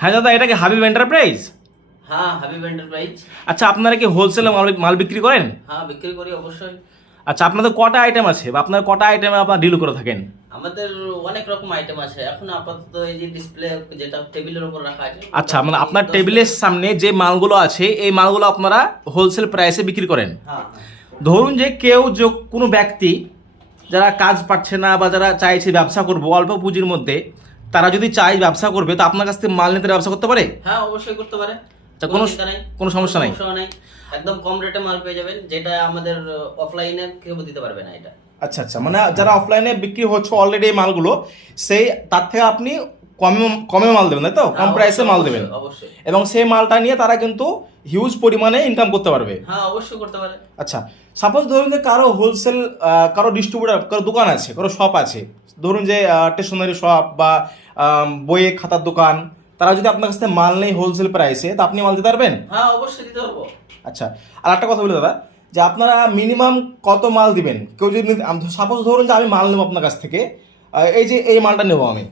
হ্যাঁ দাদা এটা কি হাবিব এন্টারপ্রাইজ হ্যাঁ হাবিব এন্টারপ্রাইজ আচ্ছা আপনারা কি হোলসেলে মাল মাল বিক্রি করেন? হ্যাঁ বিক্রি করি অবশ্যই। আচ্ছা আপনাদের কটা আইটেম আছে? বা আপনার কটা আইটেমে আপনারা ডিল করে থাকেন? আমাদের অনেক রকম আইটেম আছে। এখন আপাতত এই যে ডিসপ্লে যেটা টেবিলের উপর রাখা আছে আচ্ছা মানে আপনার টেবিলের সামনে যে মালগুলো আছে এই মালগুলো আপনারা হোলসেল প্রাইসে বিক্রি করেন। হ্যাঁ। ধরুন যে কেউ যে কোনো ব্যক্তি যারা কাজ পাচ্ছে না বা যারা চাইছে ব্যবসা করব অল্প পুঁজির মধ্যে তারা যদি চায় ব্যবসা করবে তো আপনার কাছ থেকে মাল নিতে ব্যবসা করতে পারে? হ্যাঁ অবশ্যই করতে পারে। তা কোনো কোনো সমস্যা নাই? সমস্যা নেই। একদম কম রেটে মাল পেয়ে যাবেন যেটা আমাদের অফলাইনে কেউ দিতে পারবে না এটা। আচ্ছা আচ্ছা। মানে যারা অফলাইনে বিক্রি হচ্ছে অলরেডি এই মালগুলো সেই তার থেকে আপনি কমে কমে মাল দেবেন তাই তো? কম হ্যাঁ, প্রাইসে মাল দেবেন। অবশ্যই এবং সেই মালটা নিয়ে তারা কিন্তু হিউজ পরিমাণে ইনকাম করতে পারবে। হ্যাঁ অবশ্যই করতে পারে। আচ্ছা সাপোজ ধরুন যে কারও হোলসেল কারও ডিস্ট্রিবিউটার কারও দোকান আছে কারও শপ আছে। ধরুন যে স্টেশনারি শপ বা আম, বইয়ের খাতার দোকান তারা যদি আপনার কাছ থেকে মাল নেই হোলসেল প্রাইসে তা আপনি মাল দিতে পারবেন? হ্যাঁ অবশ্যই দিতে পারব। আচ্ছা আর একটা কথা বলি দাদা যে আপনারা মিনিমাম কত মাল দিবেন? কেউ যদি সাপোজ ধরুন যে আমি মাল নেব আপনার কাছ থেকে এই যে এই মালটা নেব আমি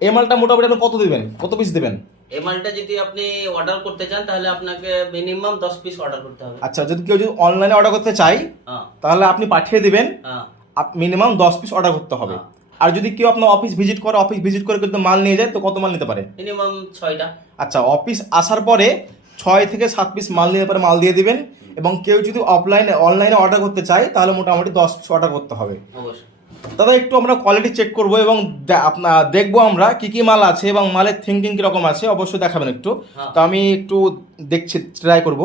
এই মালটা মোটামুটি আপনি কত দিবেন? কত পিস দিবেন? এই মালটা যদি আপনি অর্ডার করতে চান তাহলে আপনাকে মিনিমাম দশ পিস অর্ডার করতে হবে। আচ্ছা যদি কেউ যদি অনলাইনে অর্ডার করতে চাই হ্যাঁ। তাহলে আপনি পাঠিয়ে দিবেন হ্যাঁ। মিনিমাম দশ পিস অর্ডার করতে হবে। হ্যাঁ। আর যদি কেউ আপনার অফিস ভিজিট করে অফিস ভিজিট করে কিন্তু মাল নিয়ে যায় তো কত মাল নিতে পারে? মিনিমাম ছয়টা। আচ্ছা অফিস আসার পরে ছয় থেকে সাত পিস মাল নিয়ে পরে মাল দিয়ে দিবেন এবং কেউ যদি অফলাইনে অনলাইনে অর্ডার করতে চায় তাহলে মোটামুটি দশ অর্ডার করতে হবে। দাদা একটু আমরা কোয়ালিটি চেক করব এবং আপনার দেখব আমরা কি কি মাল আছে এবং মালের থিঙ্কিং কীরকম আছে অবশ্যই দেখাবেন একটু। হ্যাঁ। তো আমি একটু দেখছি ট্রাই করব।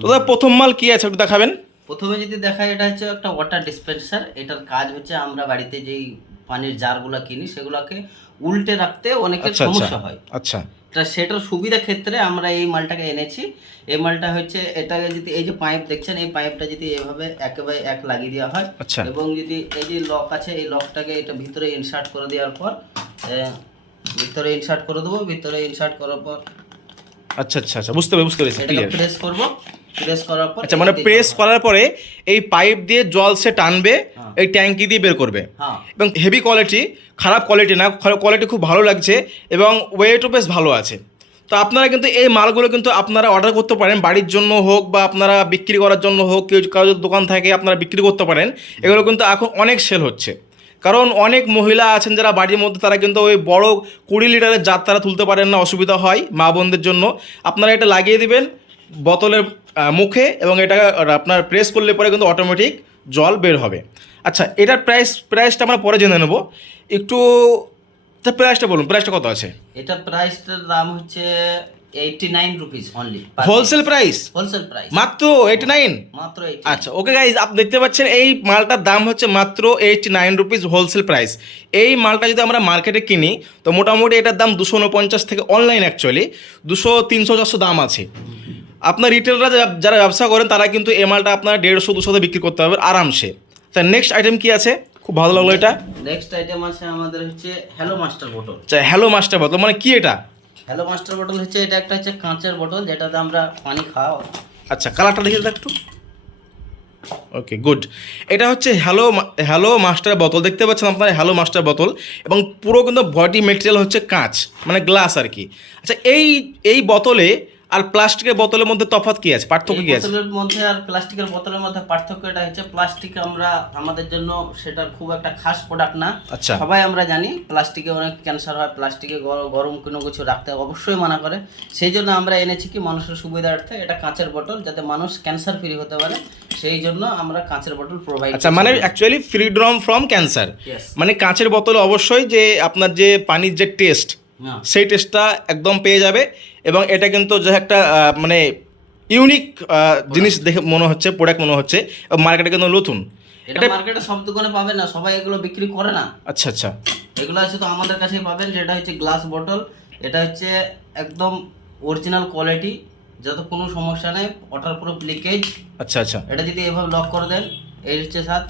তো দাদা প্রথম মাল কি আছে একটু দেখাবেন? প্রথমে যদি দেখা এটা হচ্ছে একটা ওয়াটার ডিসপেন্সার এটার কাজ হচ্ছে আমরা বাড়িতে যেই পানির জারগুলো কিনি সেগুলোকে উল্টে রাখতে অনেকের আচ্ছা আচ্ছা। সমস্যা হয়। আচ্ছা। তা সেটার সুবিধা ক্ষেত্রে আমরা এই মালটাকে এনেছি। এই মালটা হচ্ছে এটাকে যদি এই যে পাইপ দেখছেন এই পাইপটা যদি এভাবে একেবারে এক লাগিয়ে দেওয়া হয় আচ্ছা। এবং যদি এই যে লক আছে এই লকটাকে এটা ভিতরে ইনসার্ট করে দেওয়ার পর ভিতরে ইনসার্ট করে দেবো ভিতরে ইনসার্ট করার পর আচ্ছা আচ্ছা আচ্ছা বুঝতে পেরেছি বুঝতে পেরেছি প্রেস করব। প্রেস করার পর আচ্ছা মানে প্রেস করার পরে এই পাইপ দিয়ে জল সে টানবে হ্যাঁ। এই ট্যাঙ্কি দিয়ে বের করবে। হ্যাঁ। এবং হেভি কোয়ালিটি খারাপ কোয়ালিটি না কোয়ালিটি খুব ভালো লাগছে এবং ওয়েটও বেশ ভালো আছে। তো আপনারা কিন্তু এই মালগুলো কিন্তু আপনারা অর্ডার করতে পারেন বাড়ির জন্য হোক বা আপনারা বিক্রি করার জন্য হোক কেউ কারও যদি দোকান থাকে আপনারা বিক্রি করতে পারেন। এগুলো কিন্তু এখন অনেক সেল হচ্ছে। কারণ অনেক মহিলা আছেন যারা বাড়ির মধ্যে তারা কিন্তু ওই বড় কুড়ি লিটারের জাত তারা তুলতে পারেন না অসুবিধা হয় মা বোনদের জন্য। আপনারা এটা লাগিয়ে দিবেন বোতলের মুখে এবং এটা আপনার প্রেস করলে পরে কিন্তু অটোমেটিক জল বের হবে। আচ্ছা এটার প্রাইস প্রাইসটা আমরা পরে জেনে নেব। একটু তা প্রাইসটা বলুন প্রাইসটা কত আছে? এটা প্রাইসটার দাম হচ্ছে হোলসেল প্রাইস হোলসেল প্রাইস মাত্র এইটি নাইন মাত্র আচ্ছা ওকে গাইজ আপনি দেখতে পাচ্ছেন এই মালটার দাম হচ্ছে মাত্র eighty nine rupees wholesale price এই মালটা যদি আমরা মার্কেটে কিনি তো মোটামুটি এটার দাম দুশো উনপঞ্চাশ থেকে অনলাইন অ্যাকচুয়ালি দুশো তিনশো চারশো দাম আছে। আপনার রিটেলরা যারা ব্যবসা করেন তারা কিন্তু এই মালটা আপনার দেড়শো দুশোতে বিক্রি করতে পারবেন আরামসে। তা নেক্সট আইটেম কি আছে? খুব ভালো লাগল এটা। নেক্সট আইটেম আছে আমাদের হচ্ছে হ্যালো মাস্টার বোতল আচ্ছা হ্যালো মাস্টার বলো মানে কি এটা? হ্যালো মাস্টার বোতল হচ্ছে এটা একটা হচ্ছে কাঁচের বোতল যেটাতে আমরা পানি খাওয়া আচ্ছা কালারটা দেখে দাও একটু। ওকে গুড এটা হচ্ছে হ্যালো হ্যালো মাস্টার বোতল দেখতে পাচ্ছেন আপনারা হ্যালো মাস্টার বোতল এবং পুরো কিন্তু বডি মেটেরিয়াল হচ্ছে কাঁচ মানে গ্লাস আর কি। আচ্ছা এই এই বোতলে আর প্লাস্টিকের বোতলের মধ্যে তফাৎ কি আছে? পার্থক্য কি আছে? বোতলের মধ্যে আর প্লাস্টিকের বোতলের মধ্যে পার্থক্য এটা হচ্ছে প্লাস্টিক আমরা আমাদের জন্য সেটা খুব একটা খাস প্রোডাক্ট না। আচ্ছা। সবাই আমরা জানি প্লাস্টিকে অনেক ক্যান্সার হয় প্লাস্টিকে গরম কোনো কিছু রাখতে অবশ্যই মানা করে। সেই জন্য আমরা এনেছি কি মানুষের সুবিধার্থে এটা কাঁচের বোতল যাতে মানুষ ক্যান্সার ফ্রি হতে পারে। সেই জন্য আমরা কাঁচের বোতল প্রোভাইড আচ্ছা মানে actually free freedom from cancer মানে কাঁচের বোতলে অবশ্যই যে আপনার যে পানির যে টেস্ট সেই টেস্টটা একদম পেয়ে যাবে এবং এটা কিন্তু যে একটা মানে ইউনিক জিনিস দেখে মনে হচ্ছে প্রোডাক্ট মনে হচ্ছে। মার্কেটে কিন্তু নতুন। এটা মার্কেটে সব দোকানে পাবেন না সবাই এগুলো বিক্রি করে না। আচ্ছা আচ্ছা। এগুলো আছে তো আমাদের কাছেই পাবেন যেটা হচ্ছে গ্লাস বোতল এটা হচ্ছে একদম অরিজিনাল কোয়ালিটি যাতে কোনো সমস্যা নেই ওটার পুরো লিকেজ আচ্ছা আচ্ছা। এটা যদি এভাবে লক করে দেন এই হচ্ছে স্যার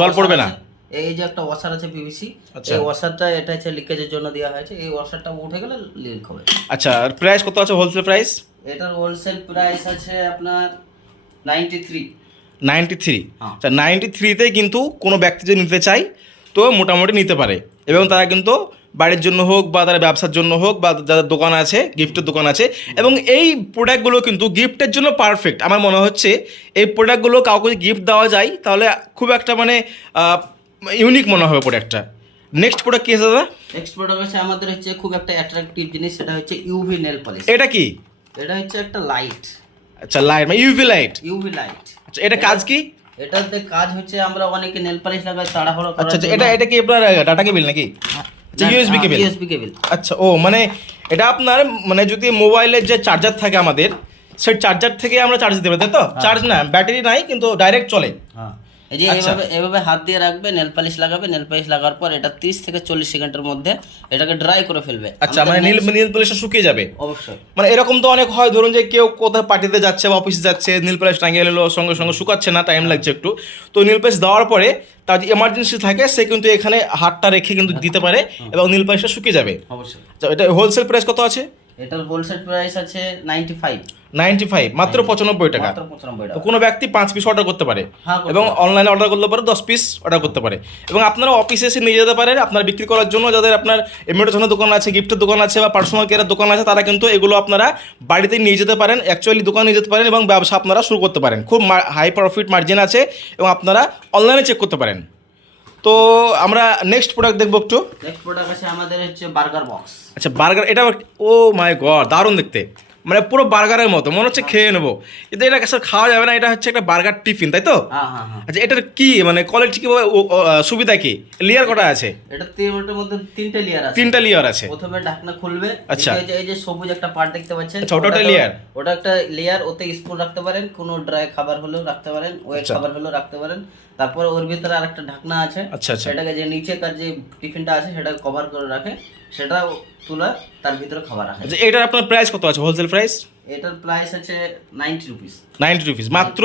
জল পড়বে না? এই যে একটা ওয়াশার আছে পিভিসি আচ্ছা। এই ওয়াশারটা এটা হচ্ছে লিকেজের জন্য দেওয়া হয়েছে। এই ওয়াশারটা উঠে গেলে লিক হবে। আচ্ছা আর প্রাইস কত আছে হোলসেল প্রাইস এটার হোলসেল প্রাইস আছে আপনার নাইনটি থ্রি নাইনটি থ্রি হ্যাঁ। আচ্ছা নাইনটি থ্রিতে কিন্তু কোনো ব্যক্তি যদি নিতে চায় তো মোটামুটি নিতে পারে। এবং তারা কিন্তু বাড়ির জন্য হোক বা তারা ব্যবসার জন্য হোক বা যাদের দোকান আছে গিফটের দোকান আছে এবং এই প্রোডাক্টগুলো কিন্তু গিফটের জন্য পারফেক্ট আমার মনে হচ্ছে এই প্রোডাক্টগুলো কাউকে গিফট দেওয়া যায় তাহলে খুব একটা মানে ইউনিক মনে হবে প্রোডাক্টটা নেক্সট প্রোডাক্ট কি আছে দাদা? নেক্সট প্রোডাক্ট আছে আমাদের হচ্ছে খুব একটা অ্যাট্রাকটিভ জিনিস সেটা হচ্ছে ইউভি নেল পলিশ এটা কি? এটা হচ্ছে একটা লাইট আচ্ছা লাইট মানে ইউভি লাইট ইউভি লাইট আচ্ছা এটা কাজ কি? এটাতে কাজ হচ্ছে আমরা অনেকে নেল পলিশ লাগাই তাড়াহুড়ো করার আচ্ছা আচ্ছা এটা এটা কি আপনার ডাটা কেবিল নাকি? আচ্ছা ইউএসবি কেবিল ইউএসবি কেবল আচ্ছা ও মানে এটা আপনার মানে যদি মোবাইলের যে চার্জার থাকে আমাদের সেই চার্জার থেকে আমরা চার্জ দিতে পারি তাই তো? চার্জ না ব্যাটারি নাই কিন্তু ডাইরেক্ট চলে। হ্যাঁ। এই যে আচ্ছা। এভাবে এভাবে হাত দিয়ে রাখবে নেল পালিশ লাগাবে নেল পালিশ লাগার পর এটা 30 থেকে চল্লিশ সেকেন্ডের মধ্যে এটাকে ড্রাই করে ফেলবে। আচ্ছা মানে নীল নীল পলিশটা শুকিয়ে যাবে। অবশ্যই। মানে এরকম তো অনেক হয় ধরুন যে কেউ কোথাও পার্টিতে যাচ্ছে বা অফিসে যাচ্ছে নীল পলিশ টাঙিয়ে নিলো সঙ্গে সঙ্গে শুকাচ্ছে না টাইম লাগছে একটু। তো নীল পলিশ দেওয়ার পরে তার যে এমার্জেন্সি থাকে সে কিন্তু এখানে হাতটা রেখে কিন্তু দিতে পারে এবং নীল পলিশটা শুকিয়ে যাবে। অবশ্যই। আচ্ছা, এটা হোলসেল প্রাইস কত আছে? এটার হোলসেল প্রাইস আছে 95 নাইনটি ফাইভ মাত্র পঁচানব্বই টাকা। মাত্র 95 তো কোনো ব্যক্তি পাঁচ পিস অর্ডার করতে পারে। হ্যাঁ, এবং অনলাইনে অর্ডার করতে পারে দশ পিস অর্ডার করতে পারে। এবং আপনারা অফিসে এসে নিয়ে যেতে পারেন আপনার বিক্রি করার জন্য যাদের আপনার এমিটেশনের দোকান আছে গিফটের দোকান আছে বা পার্সোনাল কেয়ারের দোকান আছে তারা কিন্তু এগুলো আপনারা বাড়িতে নিয়ে যেতে পারেন অ্যাকচুয়ালি দোকানে নিয়ে যেতে পারেন এবং ব্যবসা আপনারা শুরু করতে পারেন। খুব হাই প্রফিট মার্জিন আছে এবং আপনারা অনলাইনে চেক করতে পারেন। তো আমরা নেক্সট প্রোডাক্ট দেখব একটু। নেক্সট প্রোডাক্ট আছে আমাদের হচ্ছে বার্গার বক্স আচ্ছা বার্গার এটা ও মাই গড দারুণ দেখতে। মানে পুরো বার্গারের মতো মনে হচ্ছে খেয়ে নেব। কিন্তু এটা স্যার খাওয়া যাবে না এটা হচ্ছে একটা বার্গার টিফিন তাই তো? হ্যাঁ হ্যাঁ হ্যাঁ। আচ্ছা এটার কি মানে কোয়ালিটি কি সুবিধা কি? লেয়ার কটা আছে? এটা তিনটার মধ্যে তিনটা লেয়ার আছে। তিনটা লেয়ার আছে। প্রথমে ঢাকনা খুলবে। আচ্ছা। এই যে সবুজ একটা পার্ট দেখতে পাচ্ছেন আচ্ছা, ওটা একটা ওটা- একটা লেয়ার ওতে স্পুন রাখতে পারেন কোনো ড্রাই খাবার হলেও রাখতে পারেন ওয়েট আচ্ছা। খাবার হলেও রাখতে পারেন। তারপর ওর ভিতরে আরেকটা ঢাকনা আছে। আচ্ছা, আচ্ছা। সেটাকে যে নিচেকার যে টিফিনটা আছে সেটা কভার করে রাখে। সেটা তোলা তার ভিতরে খাবার রাখে আচ্ছা এটার আপনার প্রাইস কত আছে? হোলসেল প্রাইস এটার প্রাইস আছে নাইনটি রুপিস নাইনটি রুপিস মাত্র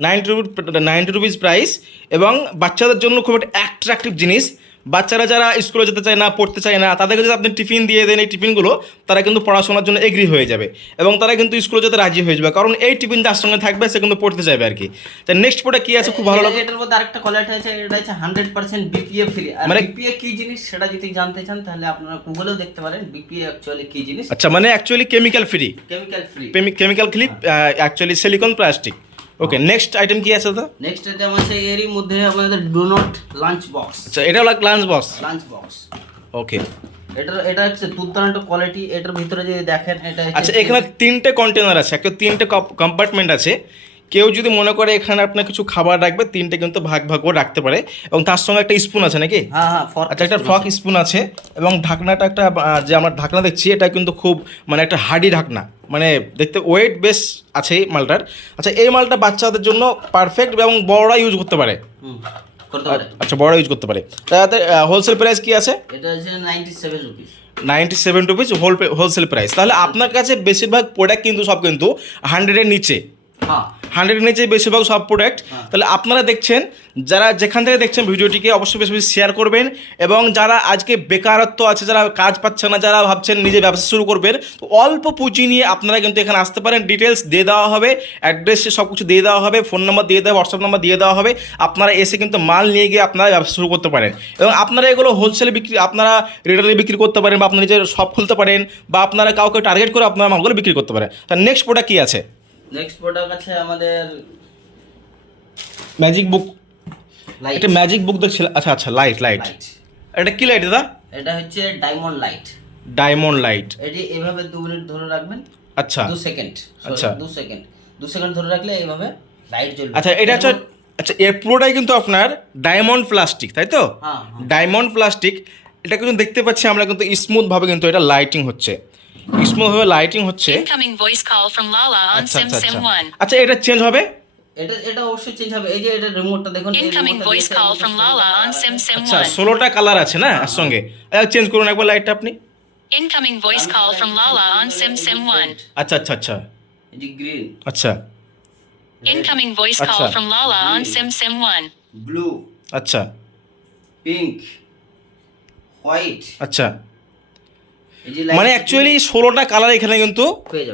ninety rupees ninety rupees price এবং বাচ্চাদের জন্য খুব একটা অ্যাট্রাকটিভ জিনিস। বাচ্চারা যারা স্কুলে যেতে চায় না পড়তে চায় না তাদেরকে যদি আপনি টিফিন দিয়ে দেন এই টিফিনগুলো তারা কিন্তু পড়াশোনার জন্য এগ্রি হয়ে যাবে এবং তারা কিন্তু স্কুলে যেতে রাজি হয়ে যাবে। কারণ এই টিফিন যার সঙ্গে থাকবে সে কিন্তু পড়তে চাইবে আর কি। তা নেক্সট প্রোডাক্ট কী আছে? খুব ভালো লাগে এটার মধ্যে আরেকটা কোয়ালিটি আছে এটা হচ্ছে হান্ড্রেড পার্সেন্ট বিপিএ ফ্রি আর মানে- বিপিএ কি জিনিস সেটা যদি জানতে চান তাহলে আপনারা গুগলেও দেখতে পারেন বিপিএ অ্যাকচুয়ালি কি জিনিস। আচ্ছা মানে actually chemical free chemical free chemical clip actually silicone plastic okay next item কি আছে তো নেক্সট আইটেম আছে এরই মধ্যে আমাদের ডু নট লাঞ্চ বক্স আচ্ছা এটা হলো lunch box lunch box okay এটা এটা হচ্ছে দুর্দান্ত কোয়ালিটি এটার ভিতরে যদি দেখেন এটা আচ্ছা এখানে তিনটে কন্টেনার আছে একটা তিনটে কম্পার্টমেন্ট আছে। কেউ যদি মনে করে এখানে আপনার কিছু খাবার রাখবে তিনটে কিন্তু ভাগ ভাগ করে রাখতে পারে। এবং তার সঙ্গে একটা স্পুন আছে নাকি? হ্যাঁ হ্যাঁ আচ্ছা একটা ফক স্পুন আছে। এবং ঢাকনাটা একটা যে আমরা ঢাকনা দেখছি এটা কিন্তু খুব মানে একটা হার্ডি ঢাকনা। মানে দেখতে ওয়েট বেশ আছে এই মালটার। আচ্ছা এই মালটা বাচ্চাদের জন্য পারফেক্ট এবং বড়রা ইউজ করতে পারে। আচ্ছা বড়রা ইউজ করতে পারে। তাতে হোলসেল প্রাইস কি আছে? এটা ninety seven rupees ninety seven rupees whole wholesale price তাহলে আপনার কাছে বেশিরভাগ প্রোডাক্ট কিন্তু সব কিন্তু হান্ড্রেডের নিচে। হ্যাঁ। হান্ড্রেডের নিচে বেশিরভাগ সব প্রোডাক্ট তাহলে আপনারা দেখছেন যারা যেখান থেকে দেখছেন ভিডিওটিকে অবশ্যই বেশি বেশি শেয়ার করবেন এবং যারা আজকে বেকারত্ব আছে যারা কাজ পাচ্ছে না যারা ভাবছেন নিজে ব্যবসা শুরু করবেন তো অল্প পুঁজি নিয়ে আপনারা কিন্তু এখানে আসতে পারেন। ডিটেলস দিয়ে দেওয়া হবে অ্যাড্রেস সব কিছু দিয়ে দেওয়া হবে ফোন নাম্বার দিয়ে দেওয়া হোয়াটসঅ্যাপ নাম্বার দিয়ে দেওয়া হবে। আপনারা এসে কিন্তু মাল নিয়ে গিয়ে আপনারা ব্যবসা শুরু করতে পারেন। এবং আপনারা এগুলো হোলসেলে বিক্রি আপনারা রিটেলে বিক্রি করতে পারেন বা আপনার নিজের শপ খুলতে পারেন বা আপনারা কাউকে টার্গেট করে আপনারা মালগুলো বিক্রি করতে পারেন। তার নেক্সট প্রোডাক্ট কী আছে? নেক্সট প্রোডাক্ট আছে আমাদের ম্যাজিক বুক লাইট এটা ম্যাজিক বুক দেখছিল আচ্ছা আচ্ছা লাইট লাইট এটা কি লাইট দাদা? এটা হচ্ছে ডায়মন্ড লাইট ডায়মন্ড লাইট এটি এভাবে দু মিনিট ধরে রাখবেন। আচ্ছা। দু সেকেন্ড আচ্ছা। দু সেকেন্ড দু সেকেন্ড ধরে রাখলে এইভাবে লাইট জ্বলবে। আচ্ছা এটা হচ্ছে আচ্ছা এর পুরোটাই কিন্তু আপনার ডায়মন্ড প্লাস্টিক তাই তো? হ্যাঁ হ্যাঁ। ডায়মন্ড প্লাস্টিক এটা কিন্তু দেখতে পাচ্ছি আমরা কিন্তু স্মুথ ভাবে কিন্তু এটা লাইটিং হচ্ছে। স্মুথ ভাবে লাইটিং হচ্ছে Incoming voice call from Lala on আচ্ছা Sim আচ্ছা Sim আচ্ছা 1. আচ্ছা এটা চেঞ্জ হবে এটা এটা অবশ্যই চেঞ্জ হবে এই যে এটা রিমোটটা দেখুন আচ্ছা 1. ষোলোটা কালার আছে না এর সঙ্গে চেঞ্জ করুন একবার লাইটটা আপনি Incoming voice call from Lala on Sim Sim 1. আচ্ছা আচ্ছা আচ্ছা এই যে গ্রিন আচ্ছা call from Lala on Sim Sim 1. Blue আচ্ছা পিঙ্ক হোয়াইট আচ্ছা মানে অ্যাকচুয়ালি ষোলোটা কালার এখানে কিন্তু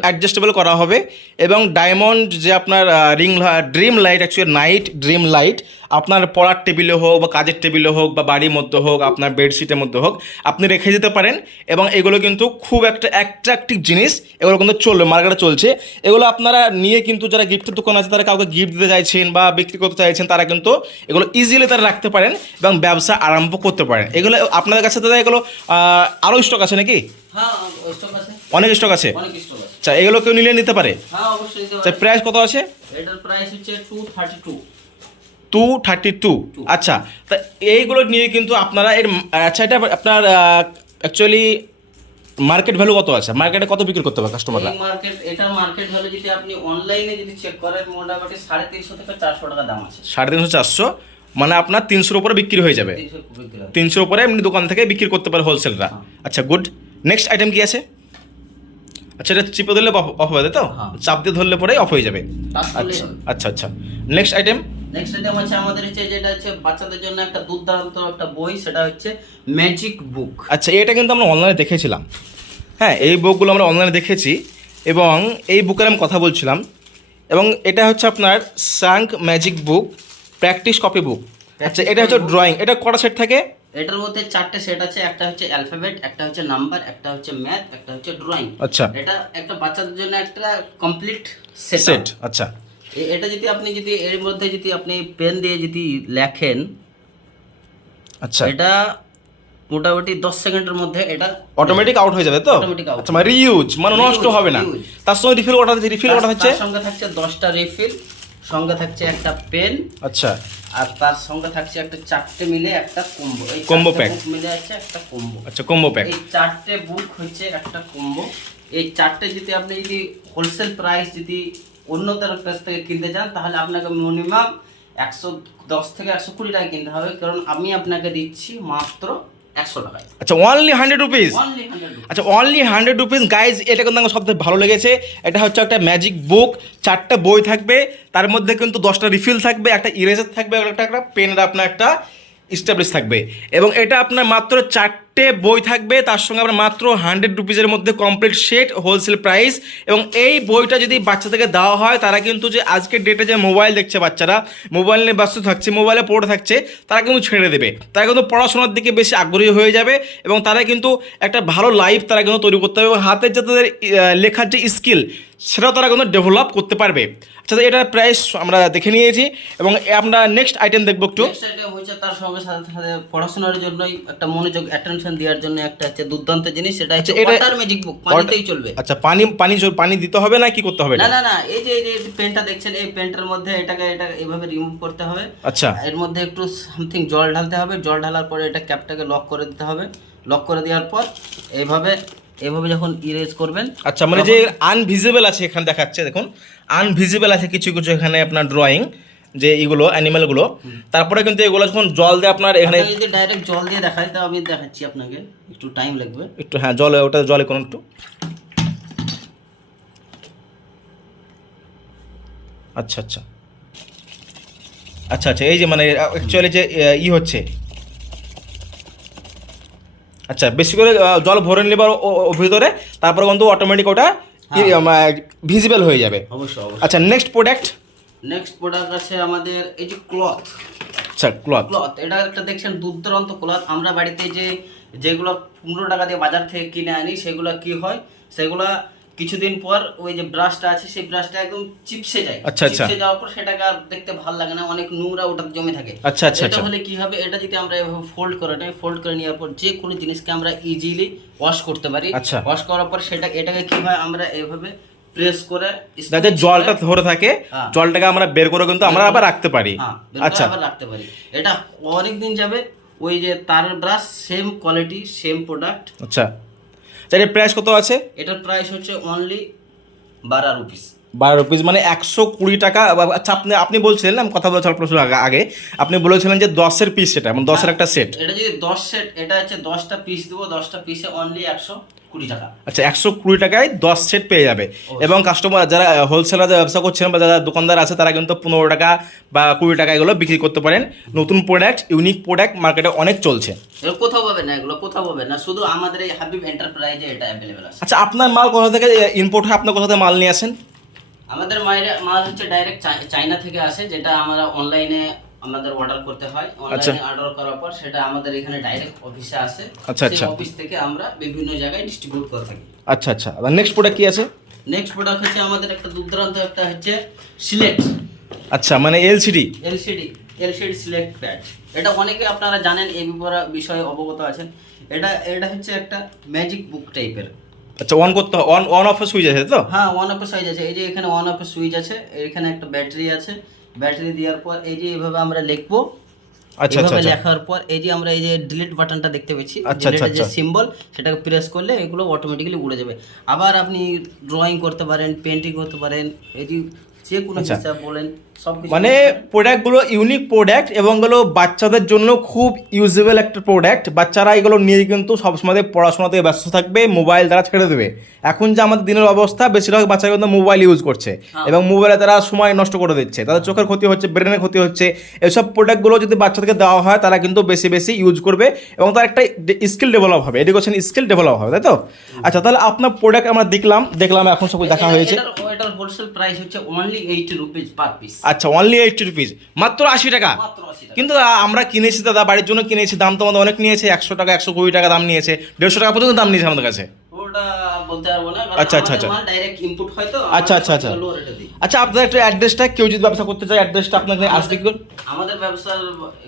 অ্যাডজাস্টেবল করা হবে এবং ডায়মন্ড যে আপনার ring dream light actually night dream light আপনার পড়ার টেবিলে হোক বা কাজের টেবিলে হোক বা বাড়ির মধ্যে হোক আপনার বেডশিটের মধ্যে হোক আপনি রেখে যেতে পারেন এবং এগুলো কিন্তু খুব একটা অ্যাট্রাকটিভ জিনিস। এগুলো কিন্তু চলবে মার্কেটে চলছে। এগুলো আপনারা নিয়ে কিন্তু যারা গিফটের দোকান আছে তারা কাউকে গিফট দিতে চাইছেন বা বিক্রি করতে চাইছেন তারা কিন্তু এগুলো ইজিলি তারা রাখতে পারেন এবং ব্যবসা আরম্ভ করতে পারেন। এগুলো আপনাদের কাছে দাদা এগুলো আরও স্টক আছে নাকি? হ্যাঁ অনেক স্টক আছে? আচ্ছা এগুলো কেউ নিলে নিতে পারে? হ্যাঁ আচ্ছা। প্রাইস কত আছে? এটার প্রাইস হচ্ছে two thirty two two thirty two আচ্ছা তা এইগুলো নিয়ে কিন্তু আপনারা এর আচ্ছা এটা আপনার অ্যাকচুয়ালি মার্কেট ভ্যালু কত আছে? মার্কেটে কত বিক্রি করতে হবে কাস্টমাররা মার্কেট এটার মার্কেট ভ্যালু যদি আপনি অনলাইনে যদি চেক করেন মোটামুটি সাড়ে তিনশো থেকে চারশো টাকা দাম আছে। সাড়ে তিনশো চারশো মানে আপনার তিনশোর উপরে বিক্রি হয়ে যাবে। তিনশোর উপরে এমনি দোকান থেকে বিক্রি করতে পারে হোলসেলরা আচ্ছা গুড নেক্সট আইটেম কি আছে? আচ্ছা এটা চিপে ধরলে অফ হবে তাই তো? হ্যাঁ। চাপ দিয়ে ধরলে পরেই অফ হয়ে যাবে। আচ্ছা আচ্ছা আচ্ছা। নেক্সট আইটেম নেক্সট আইটেম আছে আমাদের হচ্ছে যেটা হচ্ছে বাচ্চাদের জন্য একটা দুর্দান্ত একটা বই সেটা হচ্ছে ম্যাজিক বুক আচ্ছা এটা কিন্তু আমরা অনলাইনে দেখেছিলাম। হ্যাঁ এই বুকগুলো আমরা অনলাইনে দেখেছি এবং এই বুকের আমি কথা বলছিলাম। এবং এটা হচ্ছে আপনার sunk magic book practice copy book আচ্ছা এটা হচ্ছে ড্রয়িং এটা কটা সেট থাকে? এটার মধ্যে চারটে সেট আছে একটা হচ্ছে অ্যালফাবেট একটা হচ্ছে নাম্বার একটা হচ্ছে ম্যাথ একটা হচ্ছে ড্রয়িং আচ্ছা। এটা একটা বাচ্চাদের জন্য একটা কমপ্লিট সেট সেট আচ্ছা। এটা যদি আপনি যদি এর মধ্যে যদি আপনি পেন দিয়ে যদি লেখেন আচ্ছা। এটা মোটামুটি দশ সেকেন্ডের মধ্যে এটা অটোমেটিক আউট হয়ে যাবে তো? Out. আচ্ছা মানে রিউজ মানে নষ্ট হবে না। তার সঙ্গে রিফিল ওটা রিফিল ওটা হচ্ছে? তার সঙ্গে থাকছে দশটা রিফিল সঙ্গে থাকছে একটা পেন আচ্ছা। আর তার সঙ্গে থাকছে একটা চারটে মিলে একটা কম্বো এই pack। book মিলে আছে একটা কম্বো আচ্ছা কম্বো প্যাক এই চারটে বুক হচ্ছে একটা কম্বো এই চারটে যদি আপনি যদি হোলসেল প্রাইস যদি অন্য তার কাছ থেকে কিনতে চান তাহলে আপনাকে মিনিমাম একশো দশ থেকে একশো কুড়ি টাকা কিনতে হবে কারণ আমি আপনাকে দিচ্ছি মাত্র একশো টাকায়। আচ্ছা অনলি হান্ড্রেড রুপিস আচ্ছা অনলি হান্ড্রেড রুপিস গাইজ এটা কিন্তু আমার সবথেকে ভালো লেগেছে। এটা হচ্ছে একটা ম্যাজিক বুক চারটা বই থাকবে তার মধ্যে কিন্তু দশটা রিফিল থাকবে একটা ইরেজার থাকবে একটা একটা পেনের আপনার একটা স্টাবলিশ থাকবে। এবং এটা আপনার মাত্র চারটে বই থাকবে, তার সঙ্গে আপনার মাত্র হান্ড্রেড রুপিসের মধ্যে কমপ্লিট সেট হোলসেল প্রাইস এবং এই বইটা যদি বাচ্চাদেরকে দেওয়া হয়, তারা কিন্তু যে আজকের ডেটে যে মোবাইল দেখছে বাচ্চারা মোবাইল নিয়ে ব্যস্ত থাকছে মোবাইলে পড়ে থাকছে, তারা কিন্তু ছেড়ে দেবে। তারা কিন্তু পড়াশোনার দিকে বেশি আগ্রহী হয়ে যাবে এবং তারা কিন্তু একটা ভালো লাইফ তারা কিন্তু তৈরি করতে হবে এবং হাতের যে তাদের লেখার যে স্কিল সেটাও তারা কিন্তু ডেভেলপ করতে পারবে। আচ্ছা এটার প্রাইস আমরা দেখে নিয়েছি এবং আমরা নেক্সট আইটেম দেখব একটু। তার সঙ্গে সাথে সাথে পড়াশোনার জন্যই একটা মনোযোগ দেওয়ার জন্য একটা হচ্ছে দুর্দান্ত জিনিস সেটা হচ্ছে ওয়াটার ম্যাজিক বুক পানিতেই চলবে। আচ্ছা পানি পানি পানি দিতে হবে না কি করতে হবে না না না এই যে এই যে পেনটা দেখছেন এই পেনটার মধ্যে এটাকে এটা এইভাবে রিমুভ করতে হবে। আচ্ছা। এর মধ্যে একটু সামথিং জল ঢালতে হবে জল ঢালার পরে এটা ক্যাপটাকে লক করে দিতে হবে। লক করে দেওয়ার পর এইভাবে এভাবে যখন ইরেজ করবেন আচ্ছা মানে যে আনভিজিবল আছে এখানে দেখাচ্ছে দেখুন। আনভিজিবল আছে কিছু কিছু এখানে আপনার ড্রয়িং যে এগুলো অ্যানিমেলগুলো তারপরে কিন্তু এগুলো যখন জল দিয়ে আপনার এখানে যদি ডাইরেক্ট জল দিয়ে দেখাই তাও আমি দেখাচ্ছি আপনাকে। একটু টাইম লাগবে। একটু হ্যাঁ জলে ওটা জলে কোনো একটু। আচ্ছা আচ্ছা। আচ্ছা আচ্ছা এই যে মানে অ্যাকচুয়ালি যে ই হচ্ছে। আচ্ছা বেশি করে জল ভরে নিবার ভিতরে তারপরে কিন্তু অটোমেটিক ওটা ভিজিবল হয়ে। যাবে। অবশ্যই অবশ্যই। আচ্ছা নেক্সট প্রোডাক্ট নেক্সট প্রোডাক্ট আছে আমাদের এই যে ক্লথ আচ্ছা ক্লথ ক্লথ এটা একটা দেখছেন দুর্দান্ত ক্লথ আমরা বাড়িতে যে যেগুলো পনেরো টাকা দিয়ে বাজার থেকে কিনে আনি সেগুলো কি হয়? সেগুলা কিছুদিন পর ওই যে ব্রাশটা আছে সেই ব্রাশটা একদম চিপসে যায়। আচ্ছা, আচ্ছা। চিপসে যাওয়ার পর সেটাকে আর দেখতে ভালো লাগে না অনেক নোংরা ওটা জমে থাকে। আচ্ছা, আচ্ছা, এটা আচ্ছা। হলে কি হবে? এটা যদি আমরা এভাবে ফোল্ড করে নিই ফোল্ড করে নেওয়ার পর যে কোনো জিনিসকে আমরা ইজিলি ওয়াশ করতে পারি। ওয়াশ করার পর সেটা এটাকে কি হয়? আমরা এভাবে প্রেস করে যাতে জলটা ধরে থাকে হ্যাঁ। জলটাকে আমরা বের করে কিন্তু আমরা আবার রাখতে পারি। হ্যাঁ, আচ্ছা। আবার রাখতে পারি। এটা অনেক দিন যাবে ওই যে তারের brush same quality same product আচ্ছা। আচ্ছা প্রাইস কত আছে? এটার প্রাইস হচ্ছে অনলি বারো রুপিস বারো রুপিস মানে একশো কুড়ি টাকা আচ্ছা আপনি আপনি বলছিলেন আমি কথা বলছি অল্প সময় আগে আগে। আপনি বলেছিলেন যে দশের পিস সেটা মানে দশের একটা সেট এটা যদি দশ সেট এটা হচ্ছে দশটা পিস দেবো দশটা পিসে অনলি একশো। কুড়ি টাকা। আচ্ছা একশো কুড়ি টাকায় দশ সেট পেয়ে যাবে। এবং কাস্টমার যারা হোলসেলার যারা ব্যবসা করছেন বা যারা দোকানদার আছে তারা কিন্তু পনেরো টাকা বা কুড়ি টাকা এগুলো বিক্রি করতে পারেন। নতুন প্রোডাক্ট ইউনিক প্রোডাক্ট মার্কেটে অনেক চলছে। কোথাও পাবে না এগুলো কোথাও পাবে না শুধু আমাদের এই হাবিব এন্টারপ্রাইজে এটা অ্যাভেলেবেল আছে। আচ্ছা আপনার মাল কোথা থেকে ইম্পোর্ট হয়? আপনার কোথা থেকে মাল নিয়ে আসেন? আমাদের মাল হচ্ছে ডাইরেক্ট চায়না থেকে আসে যেটা আমরা অনলাইনে আমাদের অর্ডার করতে হয়। আচ্ছা। অনলাইনে অর্ডার করার পর সেটা আমাদের এখানে ডাইরেক্ট অফিসে আসে। আচ্ছা, আচ্ছা। অফিস থেকে আমরা বিভিন্ন জায়গায় ডিস্ট্রিবিউট করে থাকি। আচ্ছা আচ্ছা। নেক্সট প্রোডাক্ট কি আছে? নেক্সট প্রোডাক্ট হচ্ছে আমাদের একটা দুর্দান্ত একটা হচ্ছে সিলেক্ট আচ্ছা মানে LCD LCD LCD select pad এটা অনেকে আপনারা জানেন এই বিষয়ে অবগত আছেন। এটা এটা হচ্ছে একটা ম্যাজিক বুক টাইপের আচ্ছা অন করতে অন অন অফ সুইচ আছে তো? হ্যাঁ ওয়ান অফের সাইজ আছে। এই যে এখানে ওয়ান অফের সুইচ আছে এখানে একটা ব্যাটারি আছে। ব্যাটারি দেওয়ার পর এই যে এইভাবে আমরা লিখব আচ্ছা আচ্ছা আচ্ছা লেখার পর এই যে আমরা এই যে ডিলিট বাটনটা দেখতে পেয়েছি আচ্ছা, আচ্ছা, ডিলিটের যে। সিম্বল সেটাকে প্রেস করলে এগুলো অটোমেটিক্যালি উড়ে যাবে আবার আপনি ড্রয়িং করতে পারেন পেন্টিং করতে পারেন এই যে যে কোনো। হিসাব বলেন মানে প্রোডাক্টগুলো ইউনিক প্রোডাক্ট এবং এগুলো বাচ্চাদের জন্য খুব ইউজেবল একটা প্রোডাক্ট বাচ্চারা এগুলো নিয়ে কিন্তু সবসময় পড়াশোনাতে ব্যস্ত থাকবে মোবাইল তারা ছেড়ে দেবে। এখন যে আমাদের দিনের অবস্থা বেশিরভাগ বাচ্চারা কিন্তু মোবাইল ইউজ করছে এবং মোবাইলে তারা সময় নষ্ট করে দিচ্ছে। তাদের চোখের ক্ষতি হচ্ছে ব্রেনের ক্ষতি হচ্ছে। এসব প্রোডাক্টগুলো যদি বাচ্চাদেরকে দেওয়া হয় তারা কিন্তু বেশি বেশি ইউজ করবে এবং তার একটা স্কিল ডেভেলপ হবে এডুকেশন স্কিল ডেভেলপ হবে তাই তো? আচ্ছা তাহলে আপনার প্রোডাক্ট আমরা দেখলাম দেখলাম এখন সব দেখা হয়েছে। এটার হোলসেল প্রাইস হচ্ছে only eighty rupees per piece আচ্ছা অনলি এইটটি রুপিস মাত্র আশি টাকা। কিন্তু আমরা কিনেছি দাদা বাড়ির জন্য কিনেছি দাম তো আমাদের অনেক নিয়েছে একশো টাকা একশো কুড়ি টাকা দাম নিয়েছে দেড়শো টাকা পর্যন্ত দাম নিয়েছে আমাদের কাছে। আচ্ছা, আচ্ছা, আচ্ছা। আচ্ছা, আচ্ছা, আচ্ছা। রেটে দিই। আচ্ছা আপনার একটা অ্যাড্রেসটা কেউ যদি ব্যবসা করতে চায় অ্যাড্রেসটা আপনাকে আসবে কি? আমাদের ব্যবসার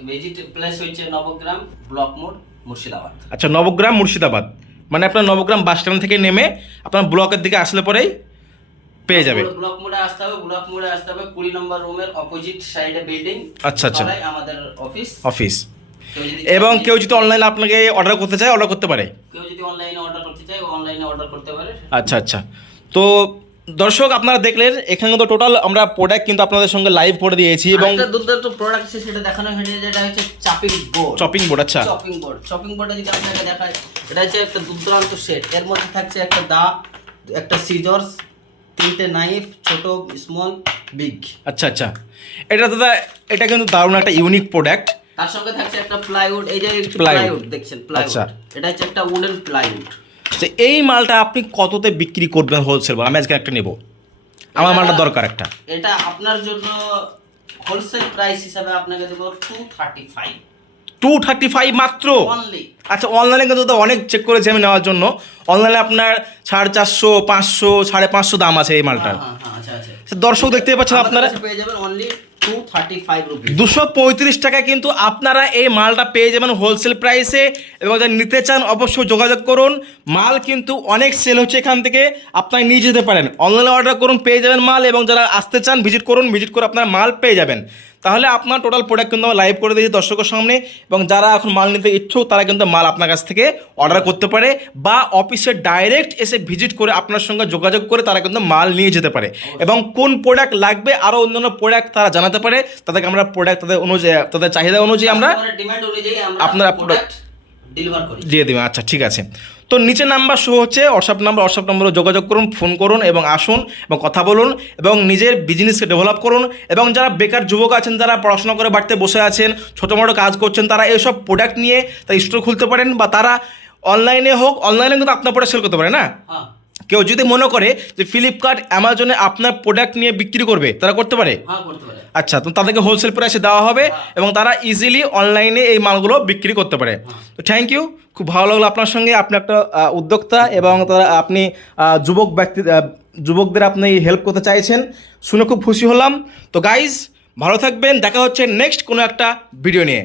ভিজিট প্লেস হচ্ছে নবগ্রাম ব্লক মোড় মুর্শিদাবাদ। আচ্ছা নবগ্রাম মুর্শিদাবাদ। মানে আপনার নবগ্রাম বাস স্ট্যান্ড থেকে নেমে আপনার ব্লকের দিকে আসলে পরেই পেয়ে যাবে। ব্লক মোড়ে আসতে হবে ব্লক মোড়ে আসতে হবে কুড়ি নম্বর রুমের অপোজিট সাইডে বিল্ডিং আচ্ছা, আচ্ছা। আমাদের অফিস অফিস এবং কেউ যদি অনলাইনে আপনাকে অর্ডার করতে চায় অর্ডার করতে পারে। কেউ যদি অনলাইনে অর্ডার করতে চায় অনলাইনে অর্ডার করতে পারে। আচ্ছা আচ্ছা। তো দর্শক আপনারা দেখলেন এখানে তো টোটাল আমরা প্রোডাক্ট কিন্তু আপনাদের সঙ্গে লাইভ করে দিয়েছি এবং একটা দুর্দান্ত প্রোডাক্ট আছে সেটা দেখানো হয়েছে যেটা হচ্ছে চাপিং বোর্ড চপিং বোর্ড আচ্ছা। চপিং বোর্ড চপিং বোর্ডে যদি আপনাকে দেখায় এটা হচ্ছে একটা দুর্দান্ত সেট এর মধ্যে থাকছে একটা দা একটা সিজার্স তিনটে নাইফ ছোট স্মল বিগ আচ্ছা আচ্ছা। এটা দাদা এটা কিন্তু দারুণ একটা ইউনিক প্রোডাক্ট তার সঙ্গে থাকছে একটা প্লাইউড এই যে। প্লাইউড দেখছেন প্লাইউড আচ্ছা। এটা হচ্ছে একটা উডেন প্লাইউড তো এই মালটা আপনি কততে বিক্রি করবেন হোলসেল আমি আজকে একটা নেব। আমার মালটা দরকার একটা। এটা আপনার জন্য হোলসেল প্রাইস হিসাবে আপনাকে দেবো two thirty five two thirty five মাত্র আচ্ছা অনলাইনে কিন্তু অনেক চেক করেছি আমি নেওয়ার জন্য। অনলাইনে আপনার সাড়ে চারশো পাঁচশো সাড়ে পাঁচশো দাম আছে এই মালটার। হ্যাঁ হ্যাঁ আচ্ছা আচ্ছা। আচ্ছা, দর্শক দেখতে পাচ্ছেন আপনারা? পেয়ে যাবেন অনলি দুশো পঁয়ত্রিশ টাকা কিন্তু আপনারা এই মালটা পেয়ে যাবেন হোলসেল প্রাইসে এবং যারা নিতে চান অবশ্যই যোগাযোগ করুন। মাল কিন্তু অনেক সেল হচ্ছে এখান থেকে। আপনারা নিয়ে যেতে পারেন। অনলাইনে অর্ডার করুন পেয়ে যাবেন মাল। এবং যারা আসতে চান ভিজিট করুন। ভিজিট করে আপনারা মাল পেয়ে যাবেন। তাহলে আপনার টোটাল প্রোডাক্ট কিন্তু আমরা লাইভ করে দিয়েছি দর্শকের সামনে এবং যারা এখন মাল নিতে ইচ্ছুক তারা কিন্তু মাল আপনার কাছ থেকে অর্ডার করতে পারে বা অফিসে ডাইরেক্ট এসে ভিজিট করে আপনার সঙ্গে যোগাযোগ করে তারা কিন্তু মাল নিয়ে যেতে পারে। এবং কোন প্রোডাক্ট লাগবে আরও অন্যান্য প্রোডাক্ট তারা জানাতে পারে তাদেরকে আমরা প্রোডাক্ট তাদের অনুযায়ী তাদের চাহিদা অনুযায়ী আমরা আপনারা প্রোডাক্ট ডেলিভার করি। দিয়ে দেবেন। আচ্ছা ঠিক আছে। তো নিচে নাম্বার শো হচ্ছে হোয়াটসঅ্যাপ নাম্বার হোয়াটসঅ্যাপ নম্বরে যোগাযোগ করুন, ফোন করুন এবং আসুন এবং কথা বলুন এবং নিজের বিজনেসকে ডেভেলপ করুন এবং যারা বেকার যুবক আছেন, যারা পড়াশোনা করে বাড়িতে বসে আছেন ছোটো মোটো কাজ করছেন, তারা এইসব প্রোডাক্ট নিয়ে তারা স্টোর খুলতে পারেন বা তারা অনলাইনে হোক অনলাইনে কিন্তু আপনার প্রোডাক্ট সেল করতে পারে না? হ্যাঁ। কেউ যদি মনে করে যে ফ্লিপকার্ট অ্যামাজনে আপনার প্রোডাক্ট নিয়ে বিক্রি করবে তারা করতে পারে? হ্যাঁ আচ্ছা তো তাদেরকে হোলসেল প্রাইসে দেওয়া হবে এবং তারা ইজিলি অনলাইনে এই মালগুলো বিক্রি করতে পারে। তো থ্যাংক ইউ খুব ভালো লাগল আপনার সঙ্গে। আপনি একটা উদ্যোক্তা এবং তারা আপনি যুবক ব্যক্তি যুবকদের আপনি হেল্প করতে চাইছেন। শুনে খুব খুশি হলাম। তো গাইজ ভালো থাকবেন। দেখা হচ্ছে নেক্সট কোনো একটা ভিডিও নিয়ে।